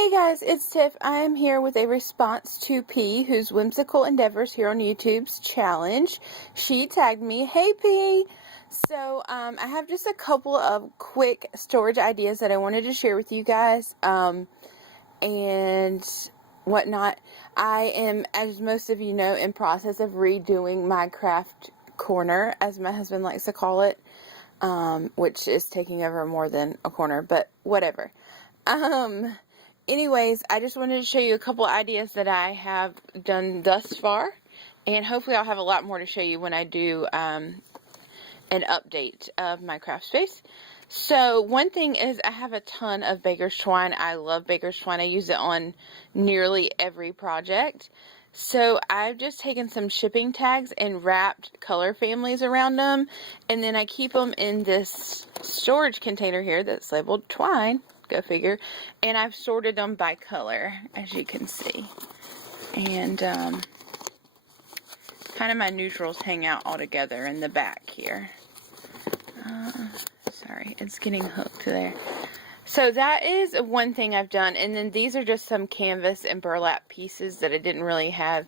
Hey guys, it's Tiff. I am here with a response to P, who's Whimsical Endeavors here on YouTube's challenge. She tagged me, hey P! So, I have just a couple of quick storage ideas that I wanted to share with you guys, and whatnot. I am, as most of you know, in process of redoing my craft corner, as my husband likes to call it, which is taking over more than a corner, but whatever. Anyways, I just wanted to show you a couple ideas that I have done thus far, and hopefully I'll have a lot more to show you when I do an update of my craft space. So one thing is I have a ton of baker's twine. I love baker's twine. I use it on nearly every project. So I've just taken some shipping tags and wrapped color families around them, and then I keep them in this storage container here that's labeled twine. Go figure. And I've sorted them by color, as you can see. And kind of my neutrals hang out all together in the back here. Sorry, it's getting hooked there. So that is one thing I've done. And then these are just some canvas and burlap pieces that I didn't really have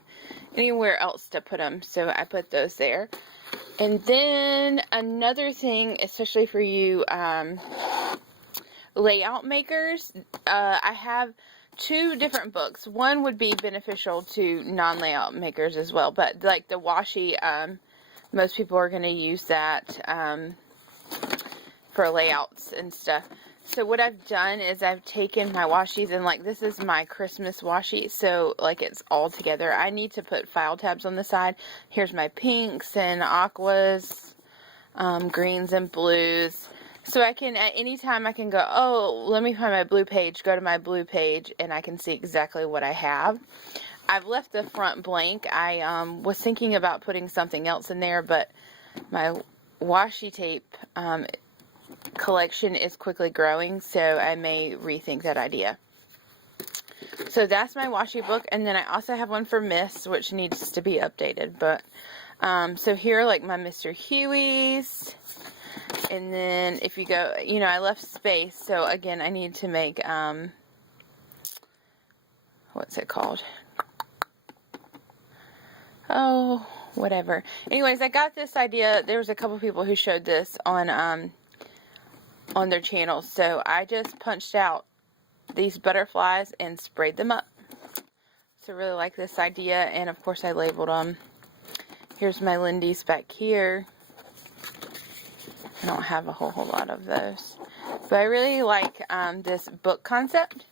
anywhere else to put them. So I put those there. And then another thing, especially for you layout makers, I have two different books. One would be beneficial to non-layout makers as well, but like the washi, most people are going to use that for layouts and stuff. So what I've done is I've taken my washis, and like this is my Christmas washi, so like it's all together. I need to put file tabs on the side. Here's my pinks and aquas, greens and blues. So I can, at any time I can go, oh, let me find my blue page, go to my blue page, and I can see exactly what I have. I've left the front blank. I was thinking about putting something else in there, but my washi tape collection is quickly growing, so I may rethink that idea. So that's my washi book, and then I also have one for Miss, which needs to be updated. But so here are like my Mr. Huey's. And then if you go, you know, I left space, so again, I need to make, what's it called? Oh, whatever. Anyways, I got this idea. There was a couple people who showed this on their channel, so I just punched out these butterflies and sprayed them up. So I really like this idea, and of course I labeled them. Here's my Lindy's back here. I don't have a whole lot of those, but I really like this book concept.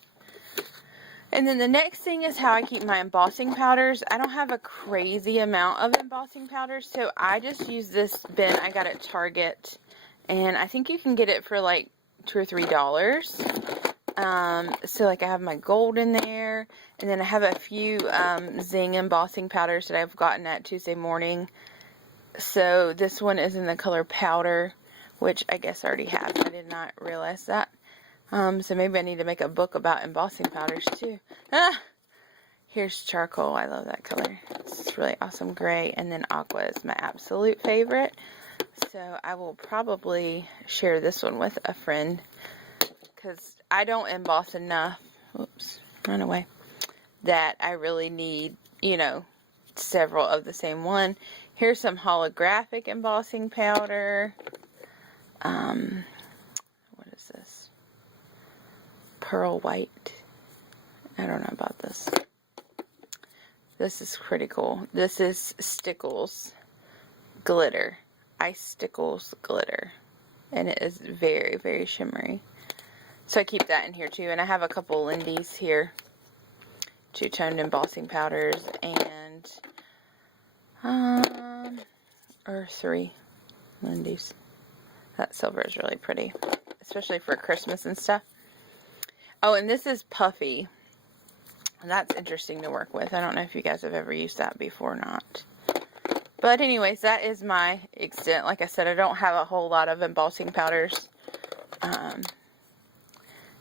And then the next thing is how I keep my embossing powders. I don't have a crazy amount of embossing powders, so I just use this bin I got at Target, and I think you can get it for like $2 or $3. So like I have my gold in there, and then I have a few Zing embossing powders that I've gotten at Tuesday Morning. So this one is in the color powder, which I guess I already have. I did not realize that. So maybe I need to make a book about embossing powders too. Here's charcoal. I love that color. It's really awesome gray. And then aqua is my absolute favorite. So I will probably share this one with a friend, because I don't emboss enough. Oops, run away. That I really need, you know, several of the same one. Here's some holographic embossing powder. What is this? Pearl white. I don't know about this. This is pretty cool. This is Stickles glitter. Icicles glitter. And it is very, very shimmery. So I keep that in here too. And I have a couple Lindy's here. Two-toned embossing powders. And or 3 Lindy's. That silver is really pretty, especially for Christmas and stuff. Oh, and this is puffy. That's interesting to work with. I don't know if you guys have ever used that before or not. But anyways, that is my extent. Like I said, I don't have a whole lot of embossing powders. I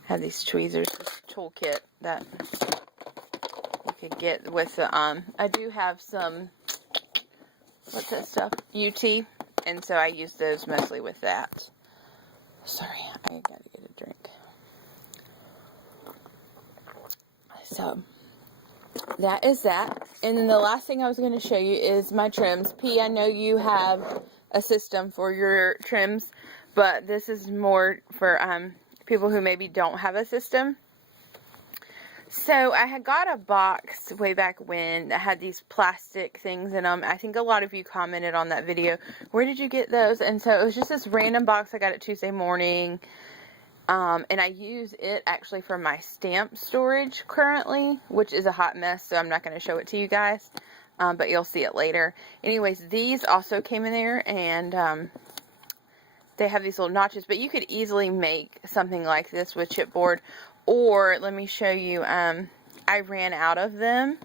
have these tweezers, this toolkit that you could get with the, I do have some, what's that stuff? UT. And so I use those mostly with that. Sorry, I gotta get a drink. So that is that. And then the last thing I was going to show you is my trims. P, I know you have a system for your trims, but this is more for people who maybe don't have a system. So I had got a box way back when that had these plastic things in them. I think a lot of you commented on that video. Where did you get those? And so it was just this random box. I got it Tuesday morning. And I use it actually for my stamp storage currently, which is a hot mess, so I'm not going to show it to you guys. But you'll see it later. Anyways, these also came in there, and they have these little notches, but you could easily make something like this with chipboard. Or, let me show you, I ran out of them.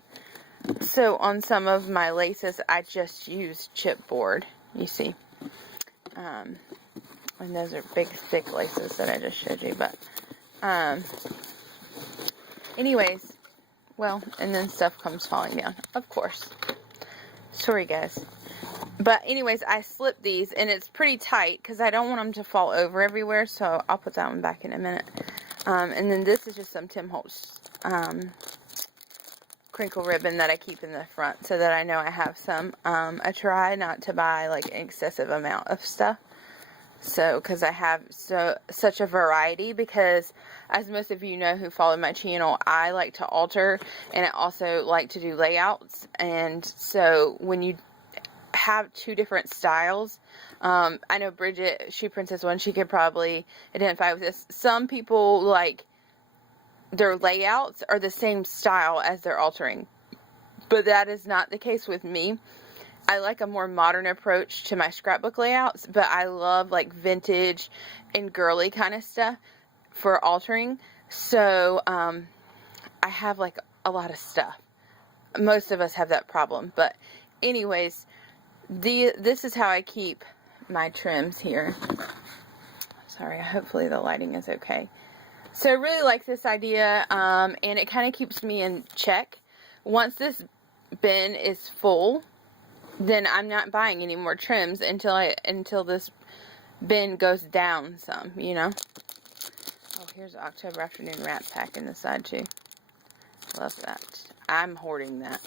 So, on some of my laces, I just used chipboard, you see. And those are big, thick laces that I just showed you. But, anyways, well, and then stuff comes falling down, of course. Sorry, guys. But, anyways, I slipped these, and it's pretty tight, because I don't want them to fall over everywhere, so I'll put that one back in a minute. And then this is just some Tim Holtz crinkle ribbon that I keep in the front so that I know I have some. I try not to buy like an excessive amount of stuff. So, because I have such a variety, because as most of you know who follow my channel, I like to alter, and I also like to do layouts. And so when you have two different styles, I know Bridget, Shoe Princess one, she could probably identify with this. Some people, like, their layouts are the same style as they're altering, but that is not the case with me. I like a more modern approach to my scrapbook layouts, but I love like vintage and girly kind of stuff for altering. So I have like a lot of stuff. Most of us have that problem, but anyways, this is how I keep my trims here. Sorry, hopefully the lighting is okay. So I really like this idea, and it kind of keeps me in check. Once this bin is full, then I'm not buying any more trims until this bin goes down some, you know. Oh, here's the October Afternoon Wrap Pack in the side too. Love that. I'm hoarding that.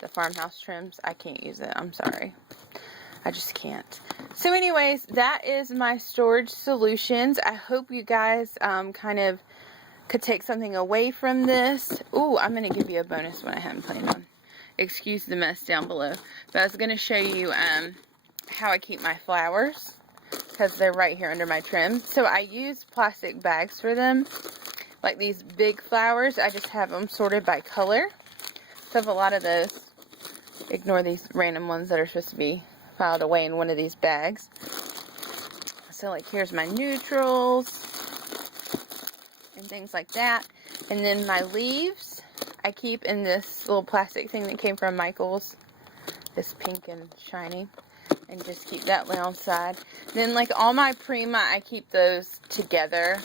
The farmhouse trims, I can't use it. I'm sorry. I just can't. So anyways, that is my storage solutions. I hope you guys kind of could take something away from this. Ooh, I'm going to give you a bonus one I haven't planned on. Excuse the mess down below. But I was going to show you how I keep my flowers, because they're right here under my trim. So I use plastic bags for them. Like these big flowers, I just have them sorted by color. So I have a lot of those. Ignore these random ones that are supposed to be filed away in one of these bags. So like here's my neutrals and things like that. And then my leaves I keep in this little plastic thing that came from Michael's. This pink and shiny. And just keep that way on side. Then like all my Prima, I keep those together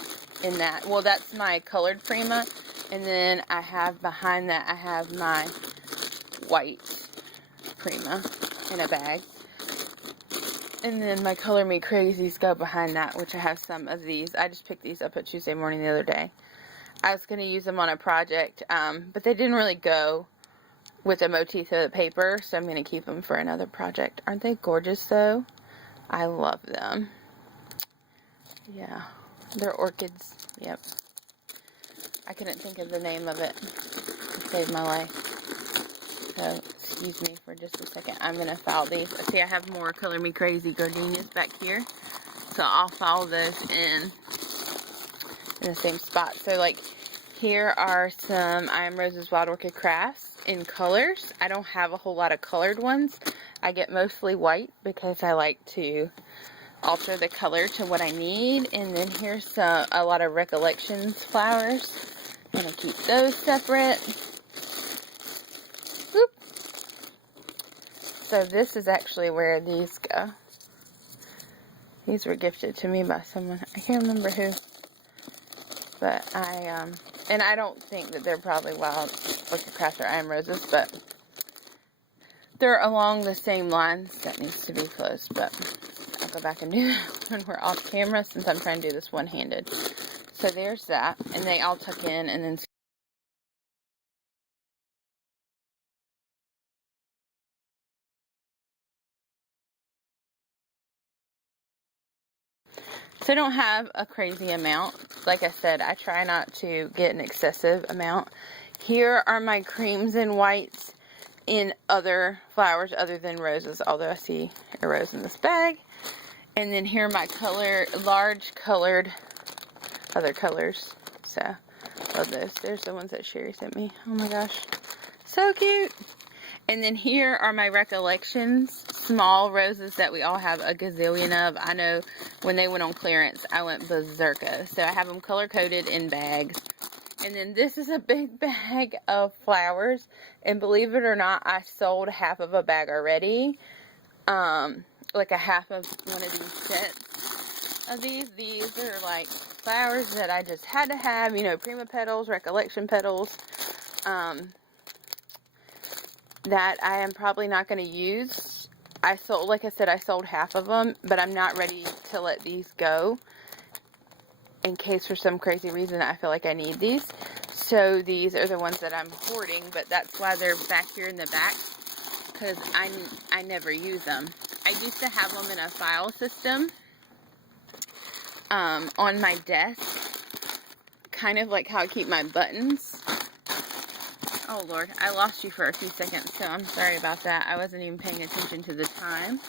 in that. Well, that's my colored Prima. And then I have behind that, I have my white Prima in a bag. And then my Color Me Crazies go behind that, which I have some of these. I just picked these up at Tuesday morning the other day. I was going to use them on a project, but they didn't really go with the motif of the paper, so I'm going to keep them for another project. Aren't they gorgeous, though? I love them. Yeah, they're orchids. Yep. I couldn't think of the name of it. It saved my life. So, excuse me for just a second. I'm going to file these. See, I have more Color Me Crazy gardenias back here. So, I'll file those in the same spot. So, like, here are some I Am Rose's Wild Orchid Crafts in colors. I don't have a whole lot of colored ones. I get mostly white because I like to alter the color to what I need. And then here's a lot of Recollections flowers. I'm going to keep those separate. Whoop. So this is actually where these go. These were gifted to me by someone. I can't remember who. But and I don't think that they're probably Wild Orchid Crafts or I Am Roses, but they're along the same lines. That needs to be closed, but I'll go back and do it when we're off camera since I'm trying to do this one-handed. So there's that, and they all tuck in and then So I don't have a crazy amount. Like I said, I try not to get an excessive amount. Here are my creams and whites in other flowers other than roses, although I see a rose in this bag. And then here are my large colored other colors. So, love those. There's the ones that Sherry sent me. Oh my gosh. So cute. And then here are my recollections, small roses that we all have a gazillion of. I know when they went on clearance, I went berserko. So I have them color-coded in bags. And then this is a big bag of flowers. And believe it or not, I sold half of a bag already. Like a half of one of these sets of these. These are like flowers that I just had to have. You know, Prima petals, recollection petals. That I am probably not going to use. I sold, like I said, I sold half of them, but I'm not ready to let these go in case for some crazy reason I feel like I need these. So these are the ones that I'm hoarding, but that's why they're back here in the back, because I never use them. I used to have them in a file system on my desk, kind of like how I keep my buttons. Oh Lord, I lost you for a few seconds, so I'm sorry about that. I wasn't even paying attention to the time.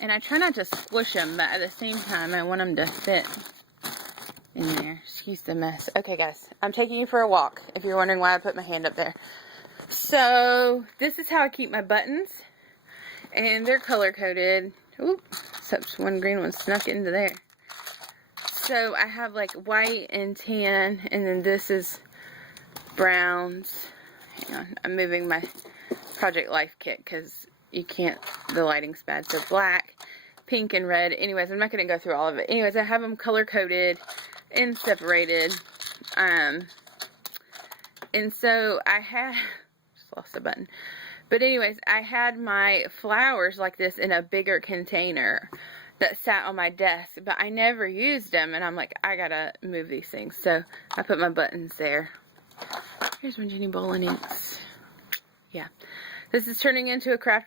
And I try not to squish them, but at the same time, I want them to fit in there. Excuse the mess. Okay, guys, I'm taking you for a walk, if you're wondering why I put my hand up there. So, this is how I keep my buttons. And they're color-coded. Oop, except one green one snuck into there. So I have like white and tan, and then this is browns. Hang on, I'm moving my Project Life kit because you can't, the lighting's bad. So black, pink, and red. Anyways, I'm not going to go through all of it. Anyways, I have them color-coded and separated. And so I had, just lost a button. But anyways, I had my flowers like this in a bigger container that sat on my desk, but I never used them, and I'm like, I gotta move these things. So I put my buttons there. Here's my Jenny Bolin inks. Yeah. This is turning into a craft